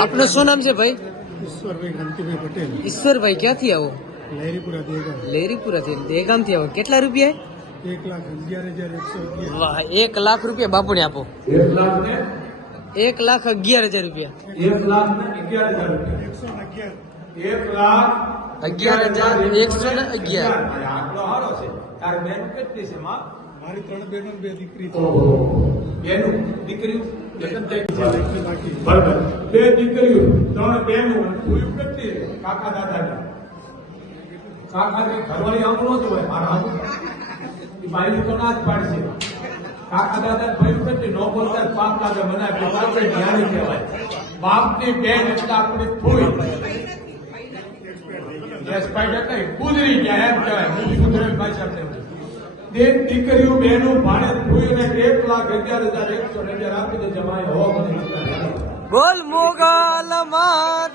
આપનું શું નામ છે ભાઈ? ઈશ્વરભાઈ કાંતિભાઈ પટેલ. ઈશ્વરભાઈ ક્યાંથી આવો? લહેરીપુરા દેગામ. દેગામથી આવો. કેટલા રૂપિયા? એક લાખ અગિયાર હજાર એકસો વાહ એક લાખ રૂપિયા બાપુને આપો. એક લાખ અગિયાર હજાર રૂપિયા. એક લાખ અગિયાર હજાર રૂપિયા. એકસો અગિયાર. એક લાખ અગિયાર હજાર એકસો ને અગિયાર. આંકડો સારો છે. તારી બેન કેટલી છે માં. મારી ત્રણ બહેનો બે દીકરી છે. ઓહો. બેનું દીકરીઓ બરાબર. બે દીકરીઓ ત્રણ કેટલી છે? કાકા દાદાની. કાકા કઈ ઘરવાળી આવું જ હોય મારા હાથ. એ બાયનું તો ના જ પાડશે. કાકા દાદા ભયું નથી નો બોલતા પાપ લાગે મને આપણી પાસે જ્ઞાની કહેવાય. બાપની બેન એટલે આપણે થોડી કુદરી ગયા એમ કહેવાય. હું ગુજરાતી ભાષા બે દીકરીઓ, બહેનો ભાડે ફૂઈને એક લાખ અગિયાર હજાર એકસો અગિયાર આપી દે જમાય હો મને. બોલ મોગલ માતની